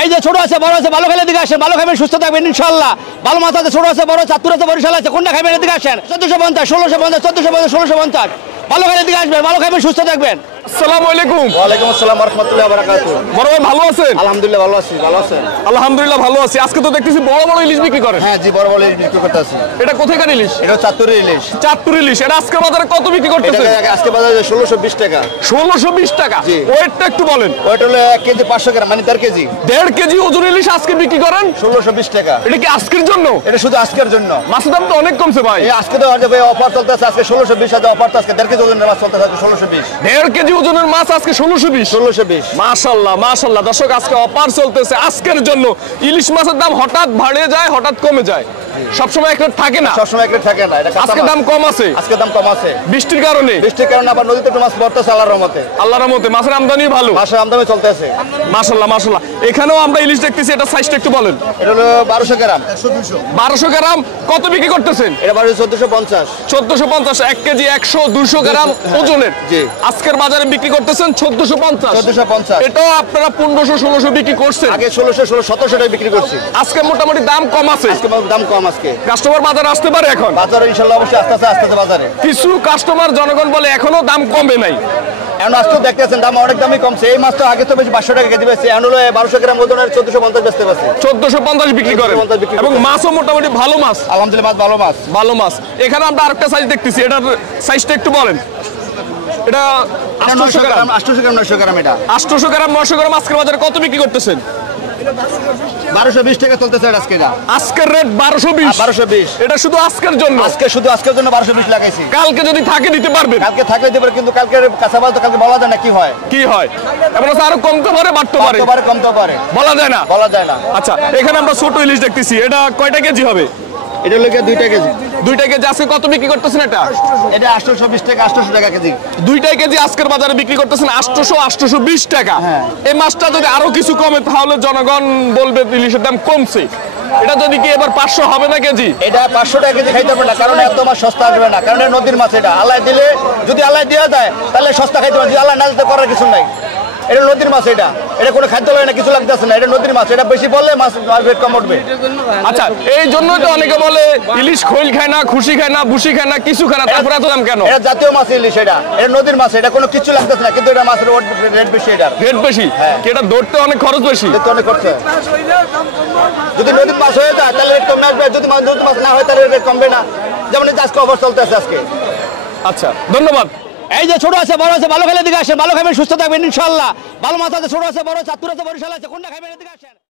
এই যে ছোট আছে বড় আছে, ভালো খেলে দিকে আসেন, ভালো খাবেন সুস্থ থাকবেন ইনশাআল্লাহ। ভালো মাছ আছে, ছোট আছে বড়, চাতুর আছে, বরিশাল আছে, কোনটা খাবেন এদিকে আসেন। 1450, 1650, 1450, 1650, ভালো খেলে দিকে আসবেন, ভালো খাবেন সুস্থ থাকবেন। আসসালামু আলাইকুম। ওয়ালাইকুম আসসালাম ওয়া রাহমাতুল্লাহি ওয়া বারাকাতুহু। বড় ভাই ভালো আছেন? আলহামদুলিল্লাহ ভালো আছি। ভালো আছেন? আলহামদুলিল্লাহ ভালো আছি। আজকে তো দেখতেছি বড় বড় ইলিশ বিক্রি করেন। হ্যাঁ জি, বড় বড় ইলিশ বিক্রি করতেছি। এটা কোথাকার ইলিশ? এটা চাতুরের ইলিশ। চাঁদপুর ইলিশ। এটা আজকের বাজারে কত বিক্রি করতেছেন? এটা আজকে বাজারে 1620 টাকা। 1620 টাকা। জি। ওয়েটটা একটু বলেন। ওইটা হলো 1 কেজি 500 গ্রাম, মানে 1.5 কেজি। 1.5 কেজি ওজন ইলিশ আজকে বিক্রি করেন 1620 টাকা। এটা কি আজকের জন্য? এটা শুধু আজকের জন্য। মাছের দাম তো অনেক কমছে ভাই। এই আজকে তো ভাই অফার চলতেছে, আজকে 1620 আছে অফার, তো আজকে 1.5 কেজি ওজনের মাছ চলতেছে আজকে 1620। 1.5 কেজি ওজনের মাছ আজকে 1620। 1620। মাশাআল্লাহ মাশাআল্লাহ। দর্শক আজকে অফার চলতেছে আজকের জন্য। ইলিশ মাছের দাম হঠাৎ বাড়ে যায়, হঠাৎ কমে যায়, সবসময় এক রেট থাকে না। সবসময় এক রেট থাকে না। এটা আজকে দাম কম আছে। আজকে দাম কম আছে বৃষ্টির কারণে। বৃষ্টির কারণে আবার নদীতে একটু মাছ পড়তেছে আল্লাহর রহমতে। আল্লাহর রহমতে মাছের আমদানি ভালো, মাছের আমদানি চলতেছে। মাশাআল্লাহ মাশাআল্লাহ। এখানেও আমরা ইলিশ দেখতেছি, এটা সাইজটা একটু বলেন। এটা হলো 1200 গ্রাম, 100 1200 গ্রাম। কত বিক্রি করতেছেন? এটা বাড়ি 1450। 1450। 1 কেজি 100 200 গ্রাম ওজনের। জি। আজকের বাজারে বিক্রি করতেছেন 1450। 1450। এটাও আপনারা 1500 1600 বিক্রি করছেন। আগে 1600 1700 টাকা বিক্রি করছি। আজকে মোটামুটি দাম কম আছে। আজকে দাম কম। আজকে কাস্টমার বাজারে আসতে পারে এখন। বাজারে ইনশাআল্লাহ অবশ্যই আস্তে আস্তে বাজারে কিছু কাস্টমার জনগণ বলে এখনো দাম কমে নাই। এখন আজকে দেখতেছেন দাম অনেক দামই কমছে। এই মাছটা আগে তো বেশি 500 টাকা কেজি বেশি, এখন হলো 1200 গ্রাম ওজনের 1450 বেচতে পারছে। 1450 বিক্রি করেন 1450 বিক্রি এবং করেন। মাছও মোটামুটি ভালো মাছ। আলহামদুলিল্লাহ মাছ ভালো মাছ। ভালো মাছ। এখানে আমরা আরেকটা সাইজ দেখতেছি, এটার সাইজটা একটু বলেন। এটা 800 গ্রাম। 800 গ্রাম 900 গ্রাম। এটা 800 গ্রাম 900 গ্রাম আজকের বাজারে কত বিক্রি করতেছেন? 1220 টাকা চলতেছে আজকে। এটা আজকের রেট 1220। 1220। এটা শুধু আজকের জন্য। আজকে শুধু আজকের জন্য 1220 লাগাইছি। কালকে যদি থাকে দিতে পারবেন? কালকে থাকলে দিতে পারে, কিন্তু কালকে কাঁচামাল তো কালকে বলা যায় না কি হয়। কি হয় এমন আছে, আরো কমতে পারে বাড়তে পারে, কমতে পারে কমতে পারে, বলা যায় না। বলা যায় না। আচ্ছা, এখানে আমরা ছোট ইলিশ দেখতেছি, এটা কয়টা কেজি হবে? এটা হলো 2 কেজি। 2 কেজি। আজকে কত বিক্রি করতেছেন এটা? এটা 820 টাকা, 800 টাকা কেজি। 2 কেজি আজকের বাজারে বিক্রি করতেছেন 800 820 টাকা। হ্যাঁ। এই মাছটা যদি আরো কিছু কমে তাহলে জনগণ বলবে ইলিশের দাম কমছে। এটা যদি কি এবার 500 হবে না কেজি? এটা 500 টাকা কেজি খাইতে পারবে না, কারণ এত মাছ সস্তা আসবে না, কারণ এটা নদীর মাছ। এটা আল্লাহ দিলে, যদি আল্লাহ দেওয়া যায় তাহলে সস্তা খাইতে পারবে, যদি আল্লাহ না দিতে করার কিছু নাই। এটা নদীর মাছ। এটা এটা কোনো খাদ্য লাগে না, কিছু লাগতেছে না। এটা নদীর মাছ। এটা বেশি বললে মাছ রেট কম উঠবে। আচ্ছা, এই জন্যই তো অনেকে বলে ইলিশ খৈল খায় না, খুশি খায় না, ভুসি খায় না, কিছু খায় না, তারপরে এত দাম কেন? এটা জাতীয় মাছ ইলিশ। এটা এটা নদীর মাছ। এটা কোনো কিছু লাগতেছে না, কিন্তু এটা মাছের রেট বেশি। এটা রেট বেশি। হ্যাঁ। কি এটা ধরতে অনেক খরচ বেশি? দেখতে অনেক খরচ হয়। যদি নদীর মাছ হয়ে যায় তাহলে রেট কমে আসবে, যদি নদীর মাছ না হয় তাহলে রেট কমবে না। যেমন এই আজকে অফার চলতেছে আজকে। আচ্ছা, ধন্যবাদ। এই যে ছোট আছে বড় আছে, ভালো খেলে দিকে আসেন, ভালো খাবেন সুস্থ থাকবেন ইনশাআল্লাহ। ভালো মাছ আছে, ছোট আছে বড়, চাতুর আছে, বরিশাল আছে, কোনটা খাবেন এদিকে আসেন।